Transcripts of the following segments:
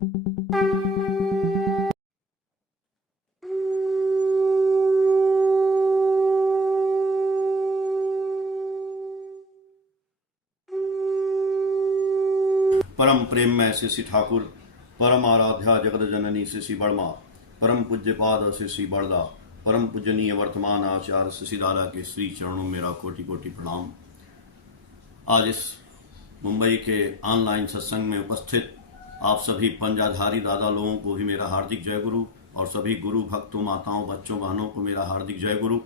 परम प्रेम में श्री ठाकुर, परम आराध्या जगत जननी श्री बर्मा, परम पूज्य पाद श्री बड़दा, परम पूजनीय वर्तमान आचार्य श्री दादा के श्री चरणों में मेरा कोटि कोटि प्रणाम। आज इस मुंबई के ऑनलाइन सत्संग में उपस्थित आप सभी पंजाधारी दादा लोगों को भी मेरा हार्दिक जय गुरु, और सभी गुरु भक्तों, माताओं, बच्चों, बहनों को मेरा हार्दिक जय गुरु।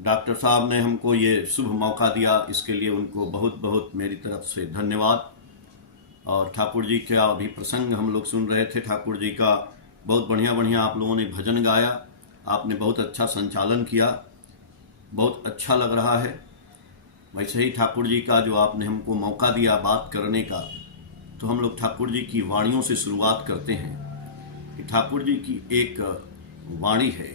डॉक्टर साहब ने हमको ये शुभ मौका दिया, इसके लिए उनको बहुत बहुत मेरी तरफ से धन्यवाद। और ठाकुर जी का अभी प्रसंग हम लोग सुन रहे थे। ठाकुर जी का बहुत बढ़िया बढ़िया आप लोगों ने भजन गाया, आपने बहुत अच्छा संचालन किया, बहुत अच्छा लग रहा है। वैसे ही ठाकुर जी का जो आपने हमको मौका दिया बात करने का, तो हम लोग ठाकुर जी की वाणियों से शुरुआत करते हैं। कि ठाकुर जी की एक वाणी है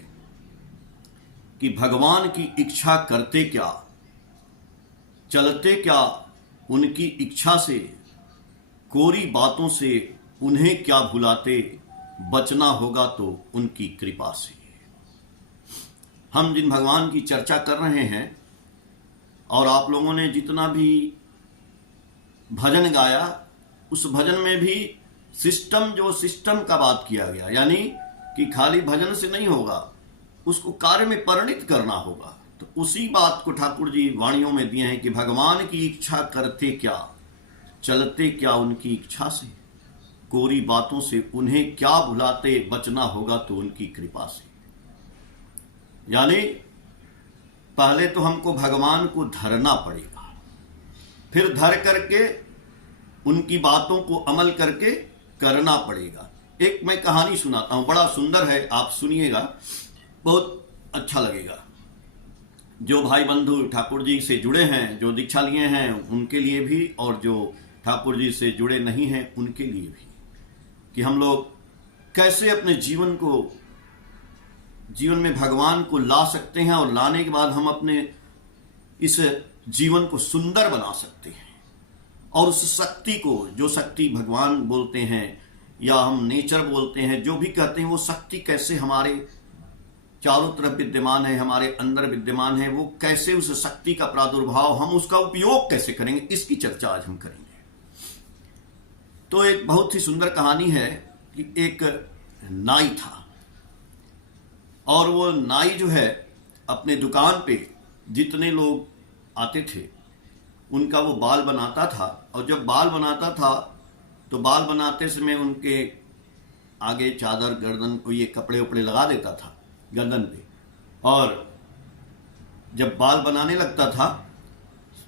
कि भगवान की इच्छा करते क्या, चलते क्या उनकी इच्छा से, कोरी बातों से उन्हें क्या भुलाते, बचना होगा तो उनकी कृपा से। हम जिन भगवान की चर्चा कर रहे हैं, और आप लोगों ने जितना भी भजन गाया, उस भजन में भी सिस्टम का बात किया गया, यानी कि खाली भजन से नहीं होगा, उसको कार्य में परिणित करना होगा। तो उसी बात को ठाकुर जी वाणियों में दिए हैं कि भगवान की इच्छा करते क्या, चलते क्या उनकी इच्छा से, कोरी बातों से उन्हें क्या भुलाते, बचना होगा तो उनकी कृपा से। यानी पहले तो हमको भगवान को धरना पड़ेगा, फिर धर करके उनकी बातों को अमल करके करना पड़ेगा। एक मैं कहानी सुनाता हूं, बड़ा सुंदर है, आप सुनिएगा, बहुत अच्छा लगेगा। जो भाई बंधु ठाकुर जी से जुड़े हैं, जो दीक्षा लिए हैं, उनके लिए भी, और जो ठाकुर जी से जुड़े नहीं हैं उनके लिए भी, कि हम लोग कैसे अपने जीवन में भगवान को ला सकते हैं, और लाने के बाद हम अपने इस जीवन को सुंदर बना सकते हैं। और उस शक्ति को, जो शक्ति भगवान बोलते हैं या हम नेचर बोलते हैं, जो भी कहते हैं, वो शक्ति कैसे हमारे चारों तरफ विद्यमान है, हमारे अंदर विद्यमान है, वो कैसे उस शक्ति का प्रादुर्भाव, हम उसका उपयोग कैसे करेंगे, इसकी चर्चा आज हम करेंगे। तो एक बहुत ही सुंदर कहानी है कि एक नाई था, और वो नाई जो है अपने दुकान पे जितने लोग आते थे उनका वो बाल बनाता था। और जब बाल बनाता था तो बाल बनाते समय उनके आगे चादर, गर्दन को ये कपड़े उपड़े लगा देता था गर्दन पे, और जब बाल बनाने लगता था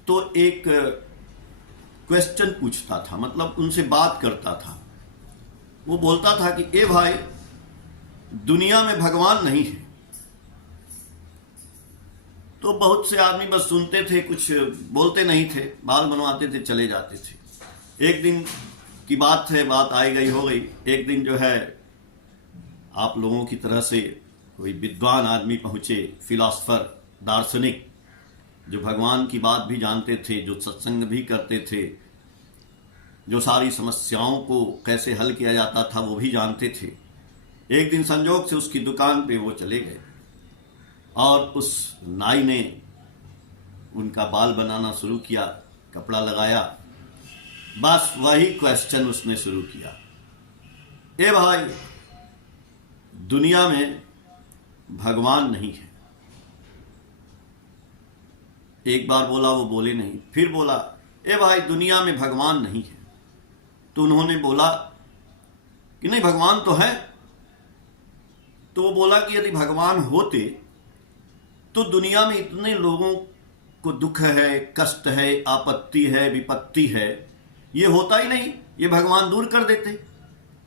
तो एक क्वेश्चन पूछता था, मतलब उनसे बात करता था। वो बोलता था कि ए भाई, दुनिया में भगवान नहीं है। तो बहुत से आदमी बस सुनते थे, कुछ बोलते नहीं थे, बाल बनवाते थे, चले जाते थे। एक दिन की बात है, बात आई गई हो गई। एक दिन जो है आप लोगों की तरह से कोई विद्वान आदमी पहुंचे, फिलॉसफर, दार्शनिक, जो भगवान की बात भी जानते थे, जो सत्संग भी करते थे, जो सारी समस्याओं को कैसे हल किया जाता था वो भी जानते थे। एक दिन संजोग से उसकी दुकान पे वो चले गए, और उस नाई ने उनका बाल बनाना शुरू किया, कपड़ा लगाया, बस वही क्वेश्चन उसने शुरू किया, ए भाई, दुनिया में भगवान नहीं है। एक बार बोला, वो बोले नहीं, फिर बोला, ए भाई, दुनिया में भगवान नहीं है। तो उन्होंने बोला कि नहीं, भगवान तो है। तो वो बोला कि यदि भगवान होते तो दुनिया में इतने लोगों को दुख है, कष्ट है, आपत्ति है, विपत्ति है, ये होता ही नहीं, ये भगवान दूर कर देते।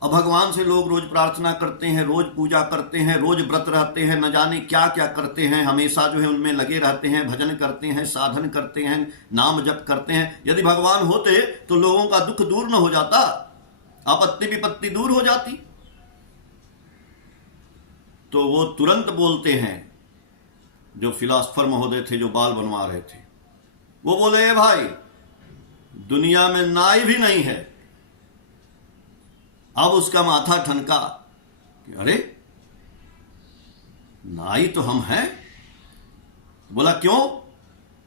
अब भगवान से लोग रोज प्रार्थना करते हैं, रोज पूजा करते हैं, रोज व्रत रहते हैं, न जाने क्या क्या करते हैं, हमेशा जो है उनमें लगे रहते हैं, भजन करते हैं, साधन करते हैं, नाम जप करते हैं। यदि भगवान होते तो लोगों का दुख दूर न हो जाता, आपत्ति विपत्ति दूर हो जाती। तो वो तुरंत बोलते हैं, जो फिलॉसफर महोदय थे, जो बाल बनवा रहे थे, वो बोले, भाई, दुनिया में नाई भी नहीं है, अब उसका माथा ठनका कि अरे नाई तो हम हैं। बोला क्यों?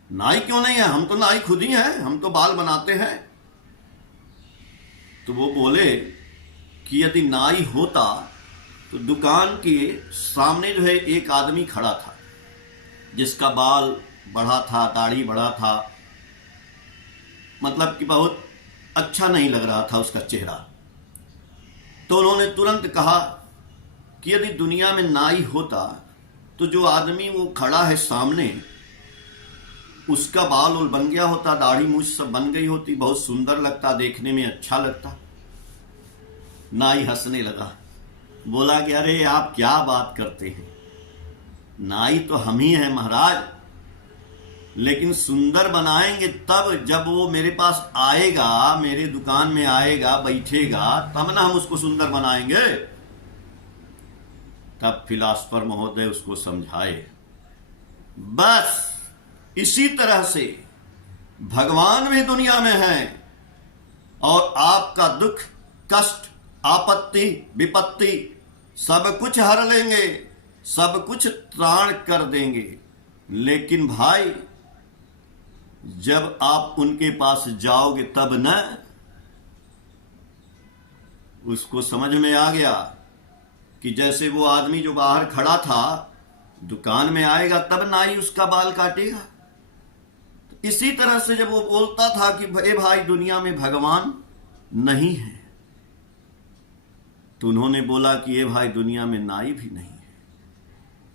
नाई क्यों नहीं है? हम तो नाई खुद ही हैं, हम तो बाल बनाते हैं। तो वो बोले कि यदि नाई होता तो दुकान के सामने जो है एक आदमी खड़ा था जिसका बाल बढ़ा था, दाढ़ी बढ़ा था, मतलब कि बहुत अच्छा नहीं लग रहा था उसका चेहरा। तो उन्होंने तुरंत कहा कि यदि दुनिया में नाई होता तो जो आदमी वो खड़ा है सामने, उसका बाल उल बन गया होता, दाढ़ी मूछ सब बन गई होती, बहुत सुंदर लगता, देखने में अच्छा लगता। नाई हंसने लगा, बोला कि अरे आप क्या बात करते हैं, नाई तो हम ही हैं महाराज, लेकिन सुंदर बनाएंगे तब जब वो मेरे पास आएगा, मेरे दुकान में आएगा, बैठेगा, तब ना हम उसको सुंदर बनाएंगे। तब फिलासफर महोदय उसको समझाए, बस इसी तरह से भगवान भी दुनिया में हैं और आपका दुख, कष्ट, आपत्ति, विपत्ति सब कुछ हर लेंगे, सब कुछ त्राण कर देंगे। लेकिन भाई जब आप उनके पास जाओगे तब न। उसको समझ में आ गया कि जैसे वो आदमी जो बाहर खड़ा था दुकान में आएगा तब नाई उसका बाल काटेगा। तो इसी तरह से जब वो बोलता था कि भाई दुनिया में भगवान नहीं है, तो उन्होंने बोला कि ये भाई दुनिया में नाई भी नहीं है।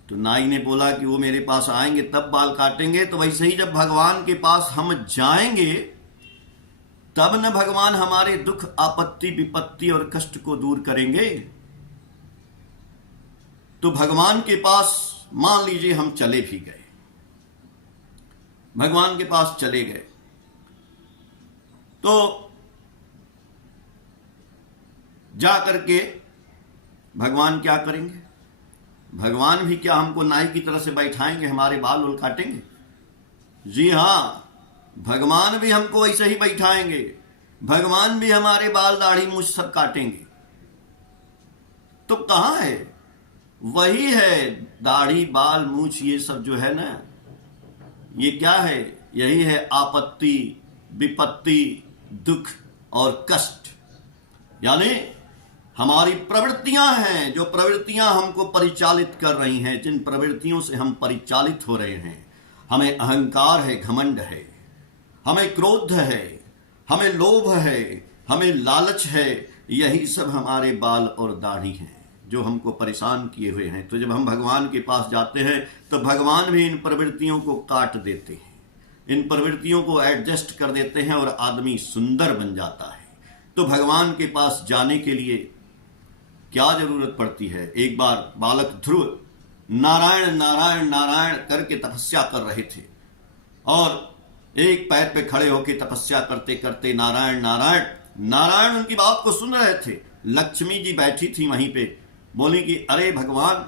तो नाई ने बोला कि वो मेरे पास आएंगे तब बाल काटेंगे। तो वैसे ही जब भगवान के पास हम जाएंगे तब न भगवान हमारे दुख, आपत्ति, विपत्ति और कष्ट को दूर करेंगे। तो भगवान के पास मान लीजिए हम चले भी गए, भगवान के पास चले गए, तो जा करके भगवान क्या करेंगे? भगवान भी क्या हमको नाई की तरह से बैठाएंगे, हमारे बाल उल काटेंगे? जी हां, भगवान भी हमको वैसे ही बैठाएंगे, भगवान भी हमारे बाल, दाढ़ी, मूछ सब काटेंगे। तो कहां है? वही है दाढ़ी, बाल, मूछ, ये सब जो है ना, ये क्या है? यही है आपत्ति, विपत्ति, दुख और कष्ट। यानी हमारी प्रवृत्तियां हैं, जो प्रवृत्तियां हमको परिचालित कर रही हैं, जिन प्रवृत्तियों से हम परिचालित हो रहे हैं। हमें अहंकार है, घमंड है, हमें क्रोध है, हमें लोभ है, हमें लालच है। यही सब हमारे बाल और दाढ़ी हैं जो हमको परेशान किए हुए हैं। तो जब हम भगवान के पास जाते हैं तो भगवान भी इन प्रवृत्तियों को काट देते हैं, इन प्रवृत्तियों को एडजस्ट कर देते हैं और आदमी सुंदर बन जाता है। तो भगवान के पास जाने के लिए क्या जरूरत पड़ती है? एक बार बालक ध्रुव नारायण नारायण नारायण करके तपस्या कर रहे थे और एक पैर पे खड़े होकर तपस्या करते करते नारायण नारायण नारायण उनकी बात को सुन रहे थे। लक्ष्मी जी बैठी थी वहीं पे, बोली कि अरे भगवान,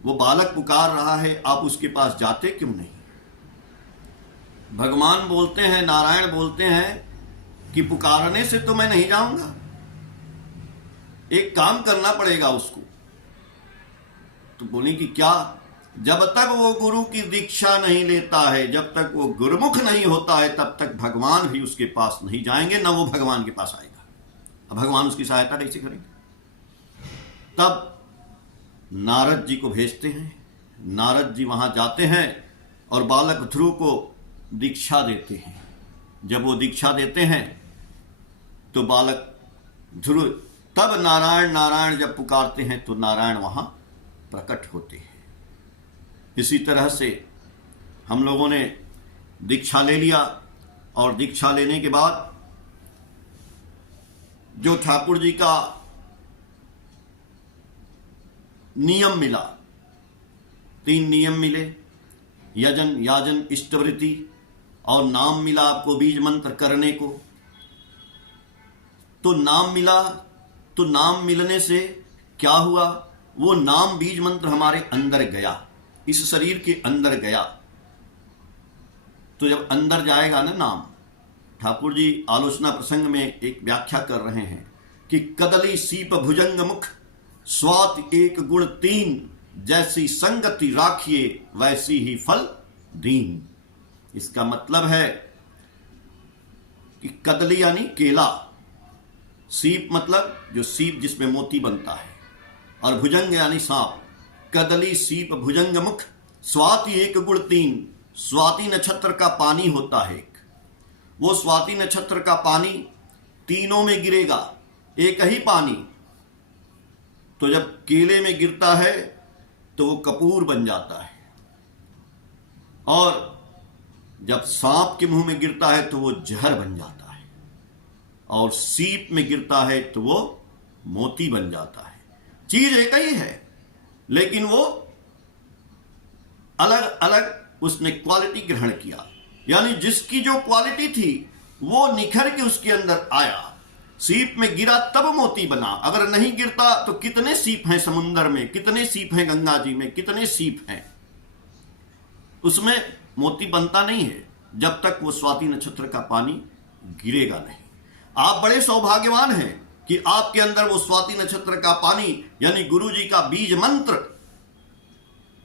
वो बालक पुकार रहा है, आप उसके पास जाते क्यों नहीं? भगवान बोलते हैं, नारायण बोलते हैं कि पुकारने से तो मैं नहीं जाऊंगा, एक काम करना पड़ेगा उसको। तो बोली कि क्या? जब तक वो गुरु की दीक्षा नहीं लेता है, जब तक वो गुरुमुख नहीं होता है, तब तक भगवान भी उसके पास नहीं जाएंगे, ना वो भगवान के पास आएगा। अब भगवान उसकी सहायता कैसे करेंगे? तब नारद जी को भेजते हैं, नारद जी वहां जाते हैं और बालक ध्रुव को दीक्षा देते हैं। जब वो दीक्षा देते हैं तो बालक ध्रुव तब नारायण नारायण जब पुकारते हैं तो नारायण वहां प्रकट होते हैं। इसी तरह से हम लोगों ने दीक्षा ले लिया और दीक्षा लेने के बाद जो ठाकुर जी का नियम मिला, 3 नियम मिले, यजन, याजन, इष्टवृत्ति, और नाम मिला आपको बीज मंत्र करने को। तो नाम मिला, तो नाम मिलने से क्या हुआ? वो नाम बीज मंत्र हमारे अंदर गया, इस शरीर के अंदर गया। तो जब अंदर जाएगा ना नाम, ठाकुर जी आलोचना प्रसंग में एक व्याख्या कर रहे हैं कि कदली सीप भुजंग मुख, स्वाति एक गुण तीन, जैसी संगति राखिए वैसी ही फल दीन। इसका मतलब है कि कदली यानी केला, सीप मतलब जो सीप जिसमें मोती बनता है, और भुजंग यानी सांप। कदली सीप भुजंग मुख, स्वाति एक गुण तीन। स्वाति नक्षत्र का पानी होता है एक, वो स्वाति नक्षत्र का पानी तीनों में गिरेगा, एक ही पानी। तो जब केले में गिरता है तो वो कपूर बन जाता है, और जब सांप के मुंह में गिरता है तो वो जहर बन जाता है, और सीप में गिरता है तो वो मोती बन जाता है। चीज एक ही है, लेकिन वो अलग अलग उसने क्वालिटी ग्रहण किया। यानी जिसकी जो क्वालिटी थी वो निखर के उसके अंदर आया। सीप में गिरा तब मोती बना, अगर नहीं गिरता तो कितने सीप हैं समुद्र में, कितने सीप हैं गंगा जी में, कितने सीप हैं, उसमें मोती बनता नहीं है जब तक वो स्वाति नक्षत्र का पानी गिरेगा नहीं। आप बड़े सौभाग्यवान हैं कि आपके अंदर वो स्वाति नक्षत्र का पानी यानी गुरु जी का बीज मंत्र,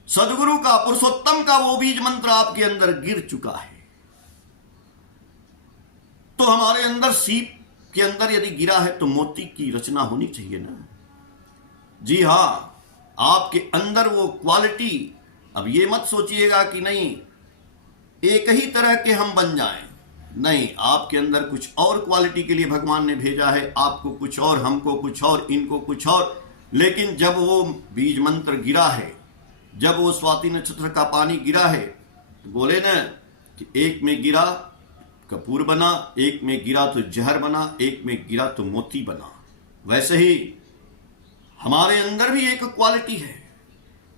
सदगुरु का, पुरुषोत्तम का वो बीज मंत्र आपके अंदर गिर चुका है। तो हमारे अंदर सीप के अंदर यदि गिरा है तो मोती की रचना होनी चाहिए ना। जी हां, आपके अंदर वो क्वालिटी। अब ये मत सोचिएगा कि नहीं एक ही तरह के हम बन जाएं, नहीं, आपके अंदर कुछ और क्वालिटी के लिए भगवान ने भेजा है। आपको कुछ और, हमको कुछ और, इनको कुछ और। लेकिन जब वो बीज मंत्र गिरा है, जब वो स्वाति नक्षत्र का पानी गिरा है, तो बोले ना कि एक में गिरा कपूर बना, एक में गिरा तो जहर बना, एक में गिरा तो मोती बना। वैसे ही हमारे अंदर भी एक क्वालिटी है।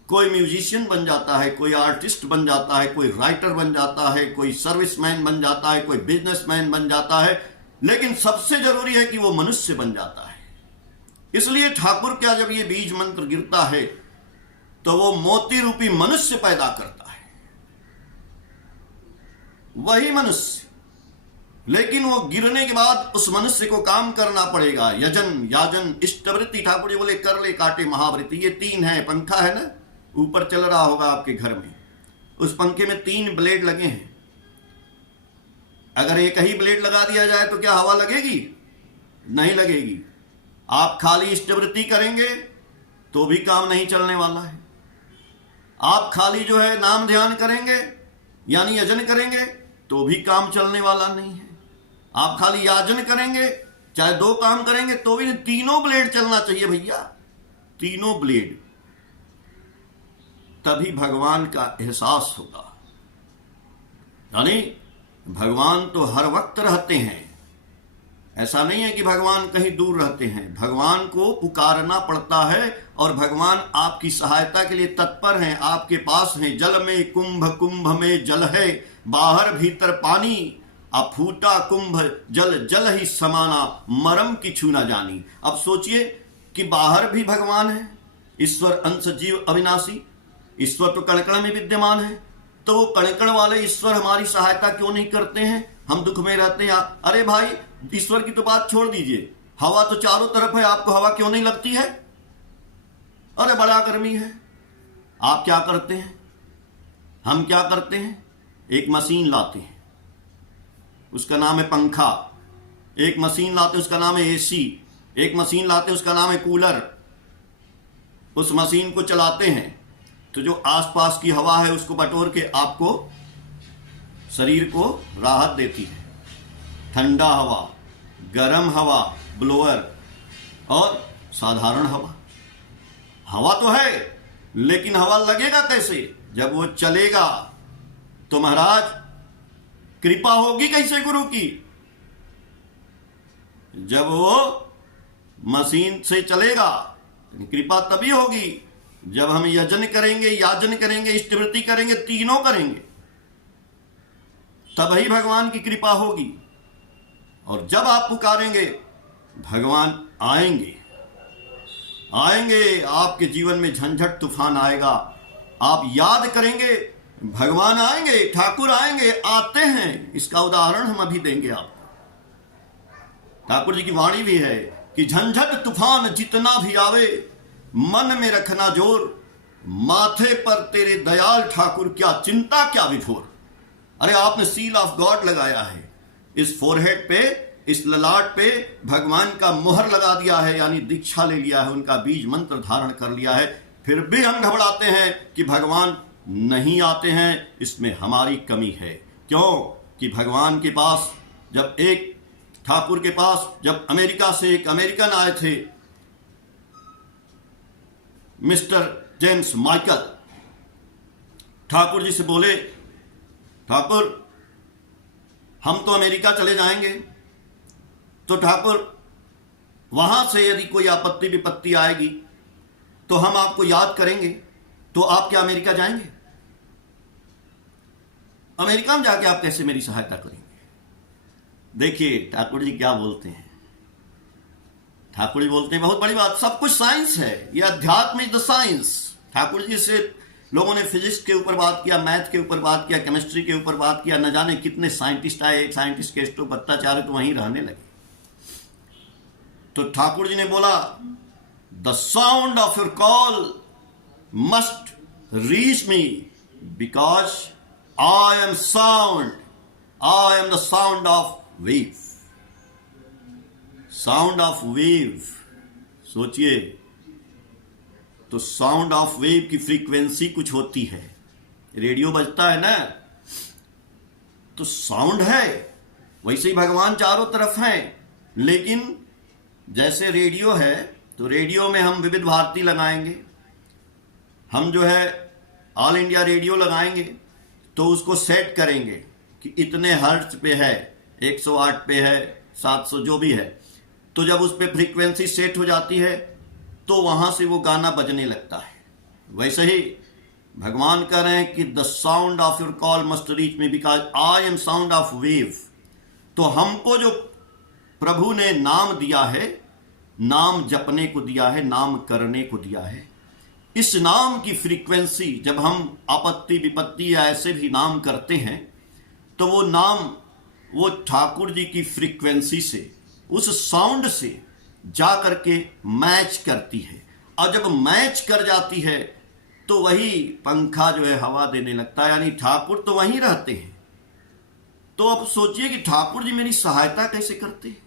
कोई म्यूजिशियन बन जाता है, कोई आर्टिस्ट बन जाता है, कोई राइटर बन जाता है, कोई सर्विसमैन बन जाता है, कोई बिजनेसमैन बन जाता है, लेकिन सबसे जरूरी है कि वो मनुष्य बन जाता है। इसलिए ठाकुर का जब ये बीज मंत्र गिरता है तो वो मोती रूपी मनुष्य पैदा करता है, वही मनुष्य। लेकिन वो गिरने के बाद उस मनुष्य को काम करना पड़ेगा। यजन, याजन, इष्टवृत्ति। ठाकुर जी बोले कर ले काटे महावृत्ति। ये तीन है। पंखा है ना, ऊपर चल रहा होगा आपके घर में, उस पंखे में 3 ब्लेड लगे हैं। अगर एक ही ब्लेड लगा दिया जाए तो क्या हवा लगेगी? नहीं लगेगी। आप खाली इष्टवृत्ति करेंगे तो भी काम नहीं चलने वाला है। आप खाली जो है नाम ध्यान करेंगे यानी यजन करेंगे तो भी काम चलने वाला नहीं है। आप खाली याजन करेंगे, चाहे 2 काम करेंगे तो भी, तीनों ब्लेड चलना चाहिए भैया, तीनों ब्लेड। तभी भगवान का एहसास होगा। यानी भगवान तो हर वक्त रहते हैं, ऐसा नहीं है कि भगवान कहीं दूर रहते हैं। भगवान को पुकारना पड़ता है और भगवान आपकी सहायता के लिए तत्पर हैं, आपके पास हैं। जल में कुंभ, कुंभ में जल है, बाहर भीतर पानी, अफूटा कुंभ जल जल ही समाना, मरम की छू ना जानी। अब सोचिए कि बाहर भी भगवान है, ईश्वर अंश जीव अविनाशी, ईश्वर तो कण-कण में विद्यमान है। तो वो कण-कण वाले ईश्वर हमारी सहायता क्यों नहीं करते हैं? हम दुख में रहते हैं। अरे भाई, ईश्वर की तो बात छोड़ दीजिए, हवा तो चारों तरफ है, आपको हवा क्यों नहीं लगती है? अरे बड़ा गर्मी है। आप क्या करते हैं? हम क्या करते हैं? एक मशीन लाते हैं, उसका नाम है पंखा। एक मशीन लाते उसका नाम है एसी। एक मशीन लाते उसका नाम है कूलर। उस मशीन को चलाते हैं तो जो आसपास की हवा है उसको बटोर के आपको शरीर को राहत देती है। ठंडा हवा, गर्म हवा, ब्लोअर और साधारण हवा। हवा तो है, लेकिन हवा लगेगा कैसे? जब वो चलेगा तो महाराज कृपा होगी कैसे गुरु की? जब वो मशीन से चलेगा कृपा तभी होगी जब हम यजन करेंगे, याजन करेंगे, इष्टवृत्ति करेंगे, तीनों करेंगे, तब ही भगवान की कृपा होगी। और जब आप पुकारेंगे भगवान आएंगे। आएंगे, आपके जीवन में झंझट तूफान आएगा। आप याद करेंगे भगवान आएंगे, ठाकुर आएंगे, आते हैं। इसका उदाहरण हम अभी देंगे आपको। ठाकुर जी की वाणी भी है कि झंझट तूफान जितना भी आवे, मन में रखना जोर, माथे पर तेरे दयाल ठाकुर क्या चिंता क्या विभोर। अरे आपने सील ऑफ गॉड लगाया है इस फोरहेड पे, इस ललाट पे भगवान का मुहर लगा दिया है, यानी दीक्षा ले लिया है, उनका बीज मंत्र धारण कर लिया है। फिर भी हम घबराते हैं कि भगवान नहीं आते हैं, इसमें हमारी कमी है। क्यों कि भगवान के पास जब एक ठाकुर के पास जब अमेरिका से एक अमेरिकन आए थे, mister James Michael, Thakur ji से बोले, ठाकुर हम तो अमेरिका चले जाएंगे, तो ठाकुर वहां से यदि कोई आपत्ति विपत्ति आएगी तो हम आपको याद करेंगे, तो आप क्या अमेरिका जाएंगे? अमेरिका में जाके आप कैसे मेरी सहायता करेंगे? देखिए ठाकुर जी क्या बोलते हैं। ठाकुर जी बोलते हैं बहुत बड़ी बात, सब कुछ साइंस है, यह अध्यात्म is the science. Thakur ji से लोगों ने फिजिक्स के ऊपर बात किया, मैथ के ऊपर बात किया, केमिस्ट्री के ऊपर बात किया, न जाने कितने साइंटिस्ट आए, एक साइंटिस्ट के तो पत्ता चारे तो वहीं रहने लगे। तो ठाकुर जी ने बोला, the sound of your call must reach me because I am sound, I am the sound of wave. Sound of wave, सोचिए, तो साउंड ऑफ वेव की फ्रीक्वेंसी कुछ होती है, रेडियो बजता है ना, तो साउंड है। वैसे ही भगवान चारों तरफ हैं, लेकिन जैसे रेडियो है तो रेडियो में हम विविध भारती लगाएंगे, हम जो है ऑल इंडिया रेडियो लगाएंगे, तो उसको सेट करेंगे कि इतने हर्ट्ज पे है, 108 पे है, 700 जो भी है। तो जब उस पे फ्रीक्वेंसी सेट हो जाती है तो वहां से वो गाना बजने लगता है। वैसे ही भगवान कह रहे हैं कि the sound of your call must reach me because I am sound of wave. तो हमको जो प्रभु ने नाम दिया है, नाम जपने को दिया है, नाम करने को दिया है, इस नाम की फ्रीक्वेंसी जब हम आपत्ति विपत्ति या ऐसे भी नाम करते हैं तो वो नाम वो ठाकुर जी की फ्रीक्वेंसी से, उस साउंड से जा करके मैच करती है, और जब मैच कर जाती है तो वही पंखा जो है हवा देने लगता है, यानी ठाकुर तो वहीं रहते हैं। तो अब सोचिए कि ठाकुर जी मेरी सहायता कैसे करते हैं?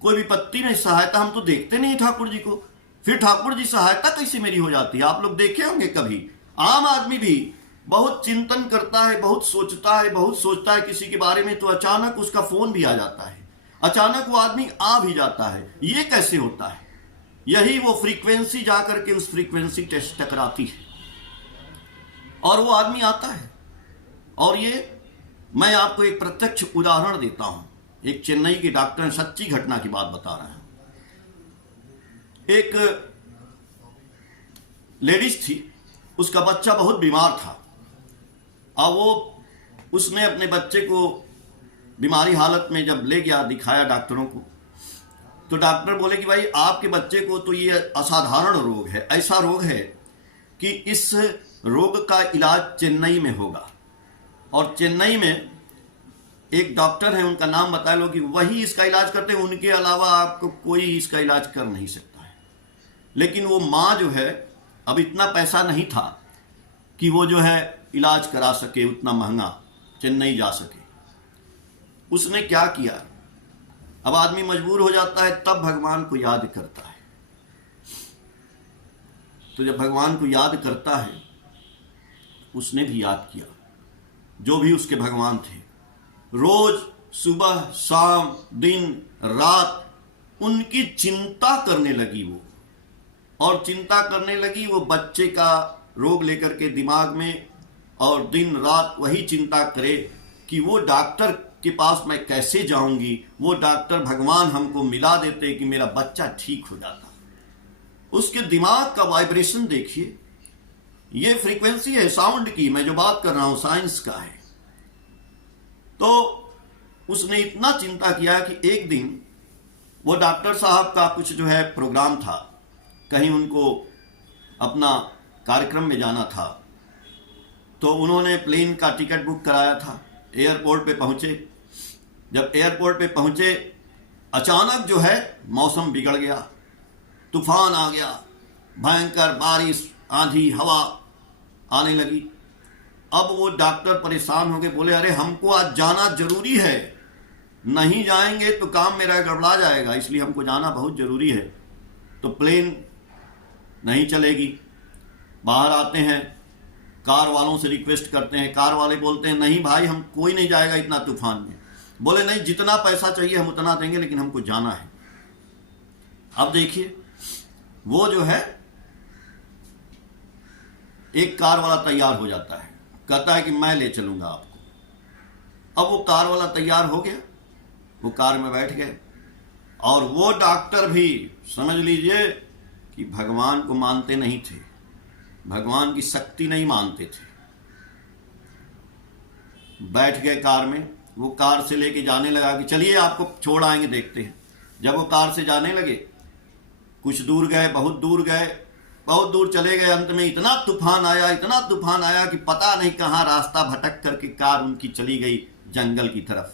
कोई विपत्ति में सहायता हम तो देखते नहीं ठाकुर जी को, फिर ठाकुर जी सहायता कैसे मेरी हो जाती है? आप लोग देखे होंगे कभी, आम आदमी भी बहुत चिंतन करता है, बहुत सोचता है, बहुत सोचता है किसी के बारे में, तो अचानक उसका फोन भी आ जाता है, अचानक वो आदमी आ भी जाता है। ये कैसे होता है? यही वो फ्रीक्वेंसी जाकर के उस फ्रीक्वेंसी टेस्ट टकराती है और वो आदमी आता है। और ये मैं आपको एक प्रत्यक्ष उदाहरण देता हूं, एक चेन्नई के डॉक्टर, सच्ची घटना की बात बता रहा हूं। एक लेडीज थी, उसका बच्चा बहुत बीमार था, और वो उसने अपने बच्चे को बीमारी हालत में जब ले गया, दिखाया डॉक्टरों को, तो डॉक्टर बोले कि भाई आपके बच्चे को तो ये असाधारण रोग है, ऐसा रोग है कि इस रोग का इलाज चेन्नई में होगा, और चेन्नई में एक डॉक्टर है, उनका नाम बता लो कि वही इसका इलाज करते हैं, उनके अलावा आपको कोई इसका इलाज कर नहीं सकता है। लेकिन वो माँ जो है, अब इतना पैसा नहीं था कि वो जो है इलाज करा सके, उतना महंगा चेन्नई जा सके। उसने क्या किया, अब आदमी मजबूर हो जाता है तब भगवान को याद करता है। तो जब भगवान को याद करता है, उसने भी याद किया जो भी उसके भगवान थे, रोज सुबह शाम दिन रात उनकी चिंता करने लगी वो, और चिंता करने लगी वो बच्चे का रोग लेकर के दिमाग में, और दिन रात वही चिंता करे कि वो डॉक्टर के पास मैं कैसे जाऊंगी, वो डॉक्टर भगवान हमको मिला देते कि मेरा बच्चा ठीक हो जाता। उसके दिमाग का वाइब्रेशन देखिए, ये फ्रीक्वेंसी है साउंड की, मैं जो बात कर रहा हूं साइंस का है। तो उसने इतना चिंता किया कि एक दिन वो डॉक्टर साहब का कुछ जो है प्रोग्राम था, कहीं उनको अपना कार्यक्रम में जाना था, तो उन्होंने प्लेन का टिकट बुक कराया था। एयरपोर्ट पे पहुंचे, जब एयरपोर्ट पे पहुंचे अचानक जो है मौसम बिगड़ गया, तूफान आ गया, भयंकर बारिश, आंधी, हवा आने लगी। अब वो डॉक्टर परेशान हो गए, बोले अरे हमको आज जाना जरूरी है, नहीं जाएंगे तो काम मेरा गड़बड़ा जाएगा, इसलिए हमको जाना बहुत जरूरी है। तो प्लेन नहीं चलेगी। बाहर आते हैं, कार वालों से रिक्वेस्ट करते हैं, कार वाले बोलते हैं नहीं भाई हम कोई नहीं जाएगा इतना तूफान में। बोले नहीं, जितना पैसा चाहिए हम उतना देंगे, लेकिन हमको जाना है। अब देखिए वो जो है एक कार वाला तैयार हो जाता है, कहता है कि मैं ले चलूंगा आपको। अब वो कार वाला तैयार हो गया, वो कार में बैठ गए, और वो डॉक्टर भी समझ लीजिए कि भगवान को मानते नहीं थे, भगवान की शक्ति नहीं मानते थे। बैठ गए कार में, वो कार से लेके जाने लगा कि चलिए आपको छोड़ आएंगे, देखते हैं। जब वो कार से जाने लगे, कुछ दूर गए, बहुत दूर गए, बहुत दूर चले गए, अंत में इतना तूफान आया, इतना तूफान आया कि पता नहीं कहाँ रास्ता भटक करके कार उनकी चली गई जंगल की तरफ,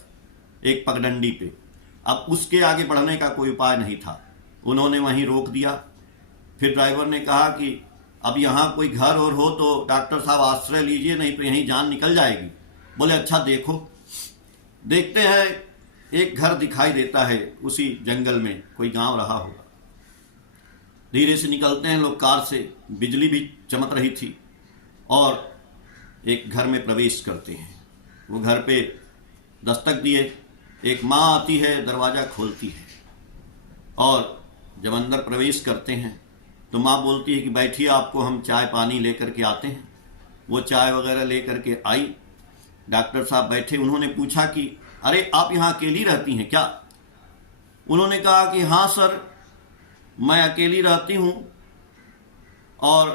एक पगडंडी पे। अब उसके आगे बढ़ने का कोई उपाय नहीं था, उन्होंने वहीं रोक दिया। फिर ड्राइवर ने कहा कि अब यहाँ कोई घर और हो तो डॉक्टर साहब आश्रय लीजिए, नहीं तो यहीं जान निकल जाएगी। बोले अच्छा देखो। देखते हैं एक घर दिखाई देता है, उसी जंगल में कोई गांव रहा होगा। धीरे से निकलते हैं लोग कार से, बिजली भी चमक रही थी, और एक घर में प्रवेश करते हैं। वो घर पे दस्तक दिए, एक माँ आती है, दरवाज़ा खोलती है, और जब अंदर प्रवेश करते हैं तो माँ बोलती है कि बैठिए, आपको हम चाय पानी लेकर के आते हैं। वो चाय वगैरह लेकर के आई, डॉक्टर साहब बैठे। उन्होंने पूछा कि अरे आप यहाँ अकेली रहती हैं क्या? उन्होंने कहा कि हाँ सर, मैं अकेली रहती हूँ। और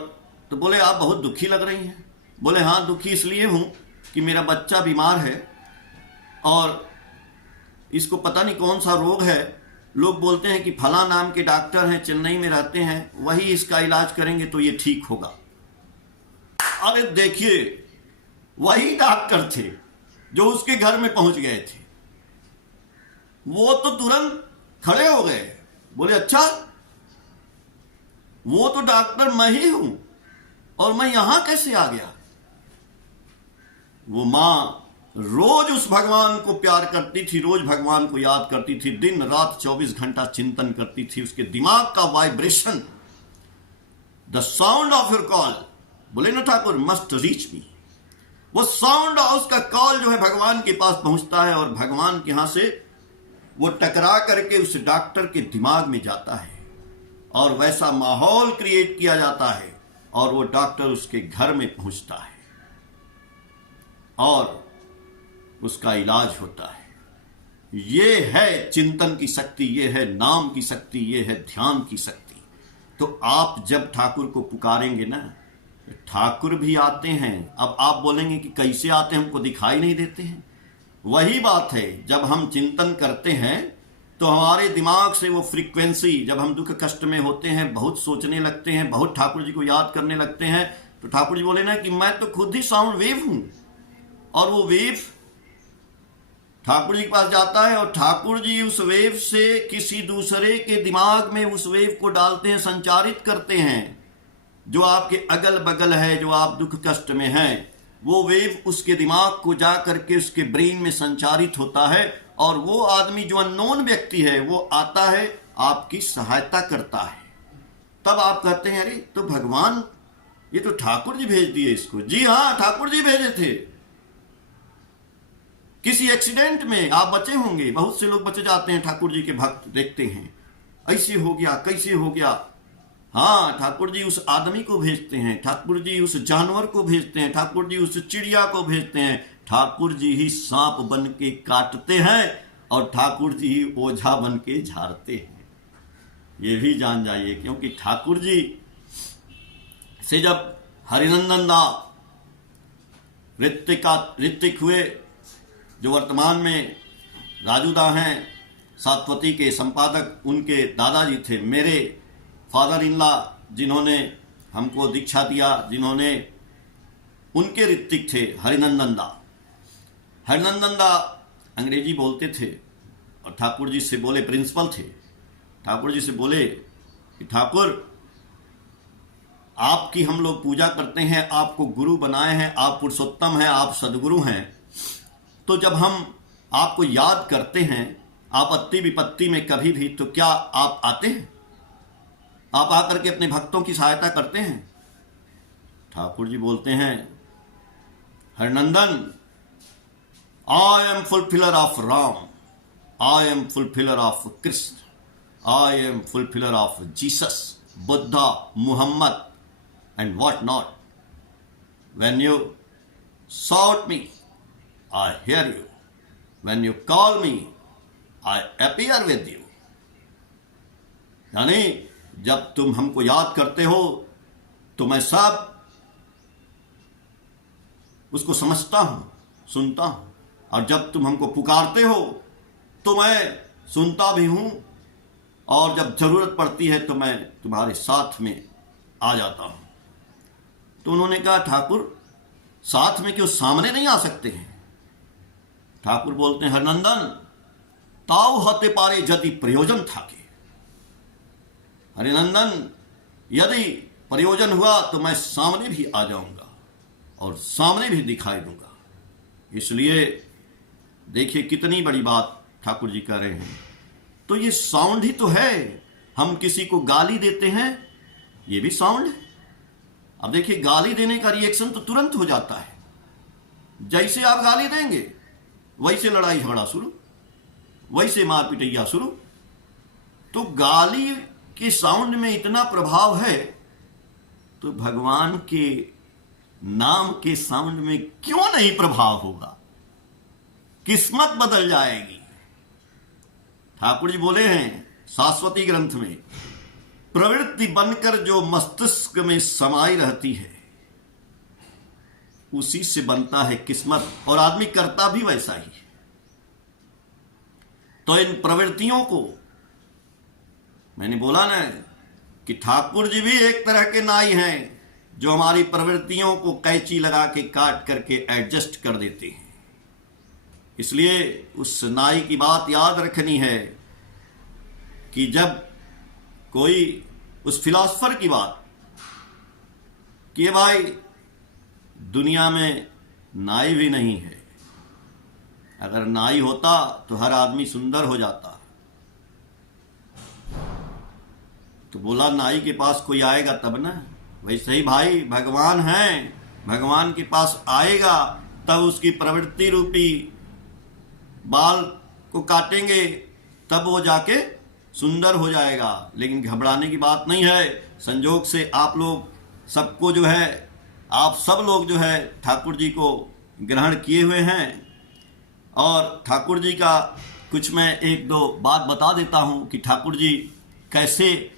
तो बोले आप बहुत दुखी लग रही हैं। बोले हाँ, दुखी इसलिए हूँ कि मेरा बच्चा बीमार है और इसको पता नहीं कौन सा रोग है। लोग बोलते हैं कि फला नाम के डॉक्टर हैं, चेन्नई में रहते हैं, वही इसका इलाज करेंगे तो ये ठीक होगा। अरे देखिए, वही डॉक्टर थे जो उसके घर में पहुंच गए थे। वो तो तुरंत खड़े हो गए, बोले अच्छा, वो तो डॉक्टर मैं ही हूं और मैं यहां कैसे आ गया। वो मां रोज उस भगवान को प्यार करती थी, रोज भगवान को याद करती थी, दिन रात 24 घंटा चिंतन करती थी। उसके दिमाग का vibration, the sound of your call, बोले ना ठाकुर, मस्ट रीच मी। वो साउंड और उसका कॉल जो है भगवान के पास पहुंचता है, और भगवान के यहां से वो टकरा करके उस डॉक्टर के दिमाग में जाता है, और वैसा माहौल क्रिएट किया जाता है, और वो डॉक्टर उसके घर में पहुंचता है और उसका इलाज होता है। ये है चिंतन की शक्ति, ये है नाम की शक्ति, ये है ध्यान की शक्ति। तो आप जब ठाकुर को पुकारेंगे ना, ठाकुर भी आते हैं। अब आप बोलेंगे कि कैसे आते हैं, हमको दिखाई नहीं देते हैं। वही बात है, जब हम चिंतन करते हैं तो हमारे दिमाग से वो फ्रीक्वेंसी, जब हम दुख कष्ट में होते हैं, बहुत सोचने लगते हैं, बहुत ठाकुर जी को याद करने लगते हैं, तो ठाकुर जी बोले ना कि मैं तो खुद ही साउंड वेव हूं, और वो वेव ठाकुर जी के पास जाता है, और ठाकुर जी उस वेव से किसी दूसरे के दिमाग में उस वेव को डालते हैं, संचारित करते हैं। जो आपके अगल बगल है, जो आप दुख कष्ट में हैं, वो वेव उसके दिमाग को जा करके उसके ब्रेन में संचारित होता है, और वो आदमी जो अननोन व्यक्ति है वो आता है, आपकी सहायता करता है। तब आप कहते हैं अरे तो भगवान, ये तो ठाकुर जी भेज दिए इसको। जी हाँ, ठाकुर जी भेजे थे। किसी एक्सीडेंट में आप बचे होंगे, बहुत से लोग बचे जाते हैं, ठाकुर जी के भक्त देखते हैं, ऐसे हो गया, कैसे हो गया। हाँ, ठाकुर जी उस आदमी को भेजते हैं, ठाकुर जी उस जानवर को भेजते हैं, ठाकुर जी उस चिड़िया को भेजते हैं, ठाकुर जी ही सांप बन के काटते हैं, और ठाकुर जी ही ओझा बन के झाड़ते हैं। ये भी जान जाइए, क्योंकि ठाकुर जी से जब हरिनंदन दा ऋतिक हुए, जो वर्तमान में राजू दा हैं, सात्वती के संपादक, उनके दादाजी थे, मेरे फादर इन लॉ, जिन्होंने हमको दीक्षा दिया, जिन्होंने, उनके ऋतिक थे हरिनंदन दा। हरिनंदन दा अंग्रेजी बोलते थे, और ठाकुर जी से बोले, प्रिंसिपल थे, ठाकुर जी से बोले कि ठाकुर आपकी हम लोग पूजा करते हैं, आपको गुरु बनाए हैं, आप पुरुषोत्तम हैं, आप सदगुरु हैं, तो जब हम आपको याद करते हैं आपत्ति विपत्ति में कभी भी, तो क्या आप आते हैं? आप आकर के अपने भक्तों की सहायता करते हैं? ठाकुर जी बोलते हैं, Harnandan, I am fulfiller of Ram, I am fulfiller of Krishna, I am fulfiller of Jesus, Buddha, Muhammad and what not. When you shout me, I hear you. When you call me, I appear with you. यानी जब तुम हमको याद करते हो तो मैं सब उसको समझता हूं, सुनता हूं, और जब तुम हमको पुकारते हो तो मैं सुनता भी हूं, और जब जरूरत पड़ती है तो मैं तुम्हारे साथ में आ जाता हूं। तो उन्होंने कहा, ठाकुर साथ में क्यों, सामने नहीं आ सकते हैं? ठाकुर बोलते हैं, हरनंदन, ताऊ हते पारे यदि प्रयोजन था के, हरिनंदन, यदि प्रयोजन हुआ तो मैं सामने भी आ जाऊंगा और सामने भी दिखाई दूंगा। इसलिए देखिए कितनी बड़ी बात ठाकुर जी कह रहे हैं। तो ये साउंड ही तो है। हम किसी को गाली देते हैं, ये भी साउंड है। अब देखिए, गाली देने का रिएक्शन तो तुरंत हो जाता है। जैसे आप गाली देंगे वैसे लड़ाई झगड़ा शुरू, वैसे मार पिटैया शुरू। तो गाली के साउंड में इतना प्रभाव है, तो भगवान के नाम के साउंड में क्यों नहीं प्रभाव होगा? किस्मत बदल जाएगी। ठाकुर जी बोले हैं शाश्वती ग्रंथ में, प्रवृत्ति बनकर जो मस्तिष्क में समाई रहती है उसी से बनता है किस्मत, और आदमी करता भी वैसा ही है। तो इन प्रवृत्तियों को, मैंने बोला ना कि ठाकुर जी भी एक तरह के नाई हैं जो हमारी प्रवृत्तियों को कैंची लगा के काट करके एडजस्ट कर देते हैं। इसलिए उस नाई की बात याद रखनी है कि जब कोई उस फिलॉसफर की बात कि भाई दुनिया में नाई भी नहीं है, अगर नाई होता तो हर आदमी सुंदर हो जाता। तो बोला, नाई के पास कोई आएगा तब ना। वैसे ही भाई भगवान हैं, भगवान के पास आएगा तब उसकी प्रवृत्ति रूपी बाल को काटेंगे, तब वो जाके सुंदर हो जाएगा। लेकिन घबराने की बात नहीं है। संजोग से आप लोग सबको जो है, आप सब लोग जो है ठाकुर जी को ग्रहण किए हुए हैं, और ठाकुर जी का कुछ मैं एक दो बात बता देता हूं कि ठाकुर जी कैसे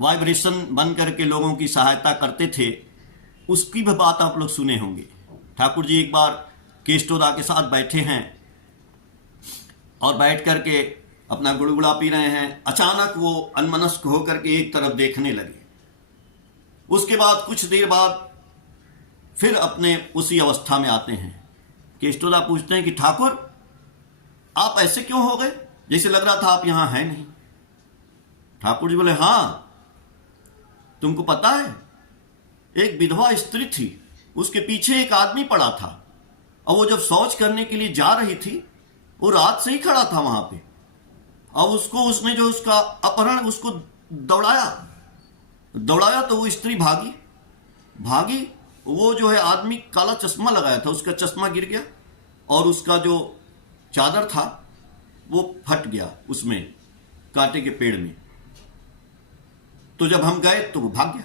वाइब्रेशन बन करके लोगों की सहायता करते थे। उसकी भी बात आप लोग सुने होंगे। ठाकुर जी एक बार केष्टोदा के साथ बैठे हैं और बैठ करके अपना गुड़गुड़ा पी रहे हैं। अचानक वो अनमनस्क होकर के एक तरफ देखने लगे। उसके बाद कुछ देर बाद फिर अपने उसी अवस्था में आते हैं। केष्टोदा पूछते हैं कि ठाकुर आप ऐसे क्यों हो गए, जैसे लग रहा था आप यहां हैं नहीं। ठाकुर जी बोले, हाँ तुमको पता है, एक विधवा स्त्री थी, उसके पीछे एक आदमी पड़ा था, और वो जब शौच करने के लिए जा रही थी, वो रात से ही खड़ा था वहां पे, और उसने जो उसका अपहरण, उसको दौड़ाया तो वो स्त्री भागी। वो जो है आदमी काला चश्मा लगाया था, उसका चश्मा गिर गया और उसका जो चादर था वो फट गया उसमें कांटे के पेड़ में। तो जब हम गए तो वो भाग गया।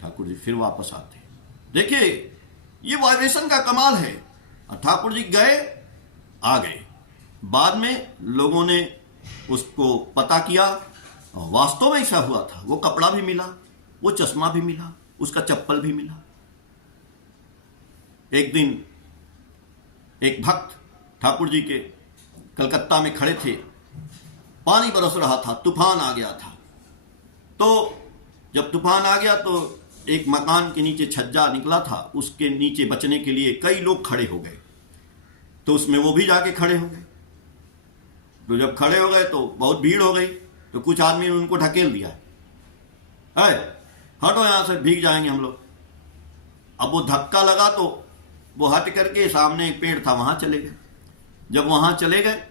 ठाकुर जी फिर वापस आते हैं। देखिए ये वाइब्रेशन का कमाल है। ठाकुर जी गए, आ गए। बाद में लोगों ने उसको पता किया, वास्तव में ऐसा हुआ था। वो कपड़ा भी मिला, वो चश्मा भी मिला, उसका चप्पल भी मिला। एक दिन एक भक्त ठाकुर जी के कलकत्ता में खड़े थे, पानी बरस रहा था, तूफान आ गया था। तो जब तूफान आ गया तो एक मकान के नीचे छज्जा निकला था, उसके नीचे बचने के लिए कई लोग खड़े हो गए। तो उसमें वो भी जाके खड़े हो गए। तो जब खड़े हो गए तो बहुत भीड़ हो गई, तो कुछ आदमी ने उनको ढकेल दिया, है हटो यहां से, भीग जाएंगे हम लोग। अब वो धक्का लगा तो वो हट करके सामने एक पेड़ था वहां चले गए। जब वहां चले गए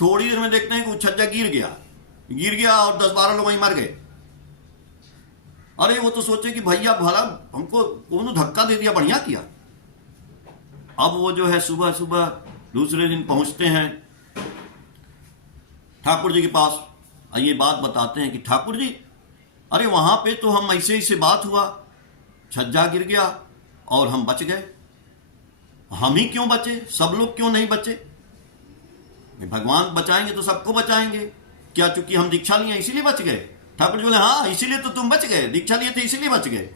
थोड़ी देर में देखते हैं कि वो छज्जा गिर गया और 10-12 लोग वहीं मर गए। अरे वो तो सोचे कि भैया भला हमको कौन धक्का दे दिया, बढ़िया किया। अब वो जो है सुबह सुबह दूसरे दिन पहुंचते हैं ठाकुर जी के पास, ये बात बताते हैं कि ठाकुर जी, अरे वहां पे तो हम ऐसे ही से बात हुआ, छज्जा गिर गया और हम बच गए। हम ही क्यों बचे, सब लोग क्यों नहीं बचे? भगवान बचाएंगे तो सबको बचाएंगे, क्या चूंकि हम दीक्षा लिए इसीलिए बच गए? ठाकुर जी बोले हाँ इसीलिए तो तुम बच गए, दीक्षा लिए थे इसीलिए बच गए।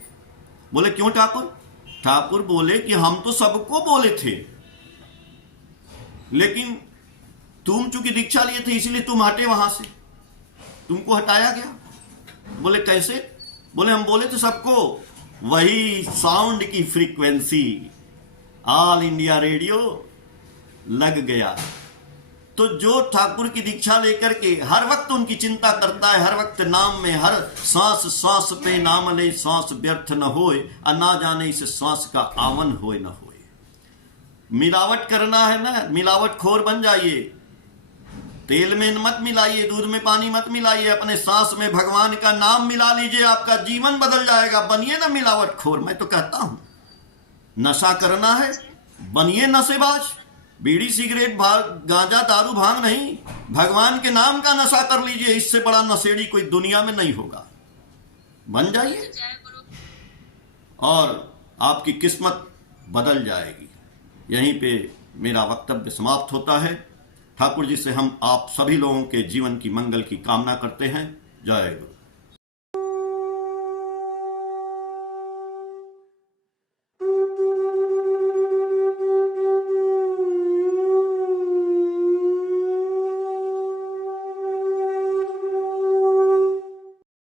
बोले क्यों ठाकुर? ठाकुर बोले कि हम तो सबको बोले थे, लेकिन तुम चूंकि दीक्षा लिए थे इसीलिए तुम हटे वहां से, तुमको हटाया गया। बोले कैसे? बोले हम बोले थे सबको, वही साउंड की फ्रीक्वेंसी ऑल इंडिया रेडियो लग गया। तो जो ठाकुर की दीक्षा लेकर के हर वक्त उनकी चिंता करता है, हर वक्त नाम में, हर सांस सांस पे नाम ले, सांस व्यर्थ न होए, ना जाने इस सांस का आवन होए न होए। मिलावट करना है ना, मिलावट खोर बन जाइए, तेल में मत मिलाइए, दूध में पानी मत मिलाइए, अपने सांस में भगवान का नाम मिला लीजिए, आपका जीवन बदल जाएगा। बनिए ना मिलावट खोर। मैं तो कहता हूं नशा करना है बनिए नशेबाज, बीड़ी सिगरेट गांजा दारू भांग नहीं, भगवान के नाम का नशा कर लीजिए। इससे बड़ा नशेड़ी कोई दुनिया में नहीं होगा। बन जाइए और आपकी किस्मत बदल जाएगी। यहीं पे मेरा वक्तव्य समाप्त होता है। ठाकुर जी से हम आप सभी लोगों के जीवन की मंगल की कामना करते हैं। जय गुरु।